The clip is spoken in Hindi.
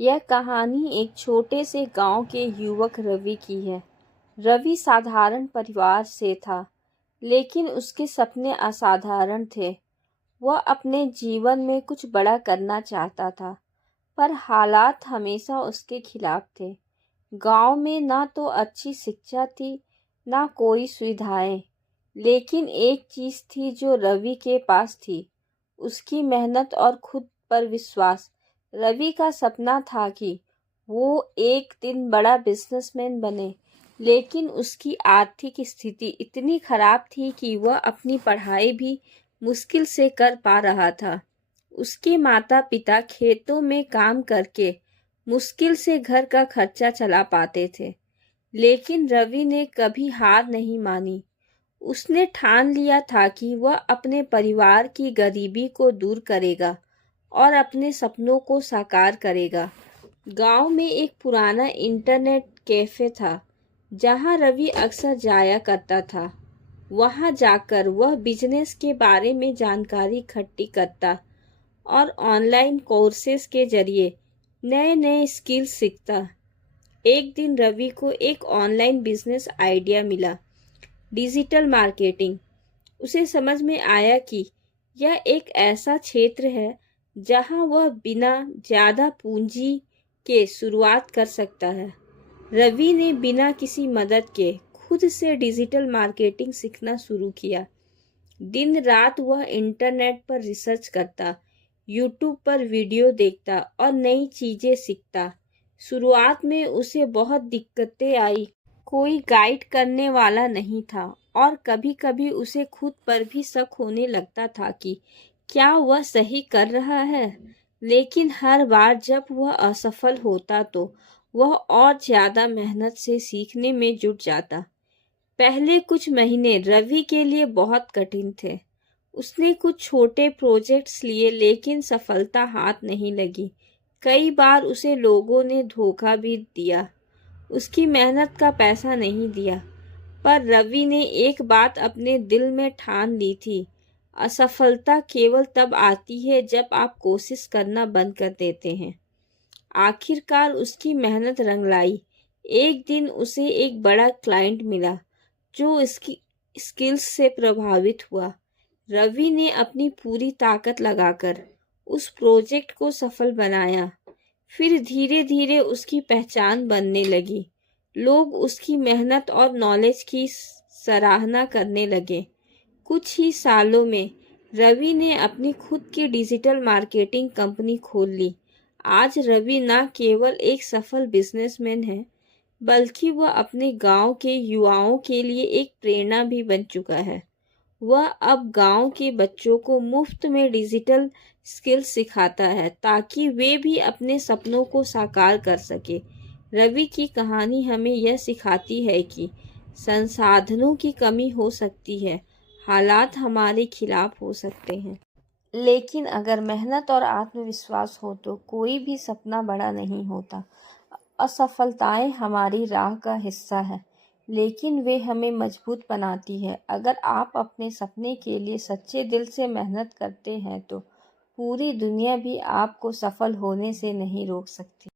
यह कहानी एक छोटे से गांव के युवक रवि की है। रवि साधारण परिवार से था, लेकिन उसके सपने असाधारण थे। वह अपने जीवन में कुछ बड़ा करना चाहता था, पर हालात हमेशा उसके खिलाफ थे। गांव में ना तो अच्छी शिक्षा थी, ना कोई सुविधाएं, लेकिन एक चीज थी जो रवि के पास थी, उसकी मेहनत और खुद पर विश्वास। रवि का सपना था कि वो एक दिन बड़ा बिजनेसमैन बने, लेकिन उसकी आर्थिक स्थिति इतनी खराब थी कि वह अपनी पढ़ाई भी मुश्किल से कर पा रहा था। उसके माता-पिता खेतों में काम करके मुश्किल से घर का खर्चा चला पाते थे, लेकिन रवि ने कभी हार नहीं मानी। उसने ठान लिया था कि वह अपने परिवार की गरीबी को दूर करेगा और अपने सपनों को साकार करेगा। गांव में एक पुराना इंटरनेट कैफे था, जहां रवि अक्सर जाया करता था। वहां जाकर वह बिजनेस के बारे में जानकारी इकट्ठी करता और ऑनलाइन कोर्सेज के जरिए नए नए स्किल्स सीखता। एक दिन रवि को एक ऑनलाइन बिजनेस आइडिया मिला, डिजिटल मार्केटिंग। उसे समझ में आया कि यह एक ऐसा क्षेत्र है जहां वह बिना ज़्यादा पूंजी के शुरुआत कर सकता है। रवि ने बिना किसी मदद के खुद से डिजिटल मार्केटिंग सीखना शुरू किया। दिन रात वह इंटरनेट पर रिसर्च करता, यूट्यूब पर वीडियो देखता और नई चीज़ें सीखता। शुरुआत में उसे बहुत दिक्कतें आई। कोई गाइड करने वाला नहीं था और कभी-कभी उसे खुद पर भी शक होने लगता था कि क्या वह सही कर रहा है। लेकिन हर बार जब वह असफल होता तो वह और ज़्यादा मेहनत से सीखने में जुट जाता। पहले कुछ महीने रवि के लिए बहुत कठिन थे। उसने कुछ छोटे प्रोजेक्ट्स लिए, लेकिन सफलता हाथ नहीं लगी। कई बार उसे लोगों ने धोखा भी दिया, उसकी मेहनत का पैसा नहीं दिया। पर रवि ने एक बात अपने दिल में ठान ली थी, असफलता केवल तब आती है जब आप कोशिश करना बंद कर देते हैं। आखिरकार उसकी मेहनत रंग लाई। एक दिन उसे एक बड़ा क्लाइंट मिला जो इसकी स्किल्स से प्रभावित हुआ। रवि ने अपनी पूरी ताकत लगाकर उस प्रोजेक्ट को सफल बनाया। फिर धीरे धीरे उसकी पहचान बनने लगी। लोग उसकी मेहनत और नॉलेज की सराहना करने लगे। कुछ ही सालों में रवि ने अपनी खुद की डिजिटल मार्केटिंग कंपनी खोल ली। आज रवि न केवल एक सफल बिजनेसमैन है, बल्कि वह अपने गांव के युवाओं के लिए एक प्रेरणा भी बन चुका है। वह अब गांव के बच्चों को मुफ्त में डिजिटल स्किल्स सिखाता है, ताकि वे भी अपने सपनों को साकार कर सके। रवि की कहानी हमें यह सिखाती है कि संसाधनों की कमी हो सकती है, हालात हमारे खिलाफ हो सकते हैं, लेकिन अगर मेहनत और आत्मविश्वास हो तो कोई भी सपना बड़ा नहीं होता। असफलताएं हमारी राह का हिस्सा है, लेकिन वे हमें मजबूत बनाती है। अगर आप अपने सपने के लिए सच्चे दिल से मेहनत करते हैं तो पूरी दुनिया भी आपको सफल होने से नहीं रोक सकती।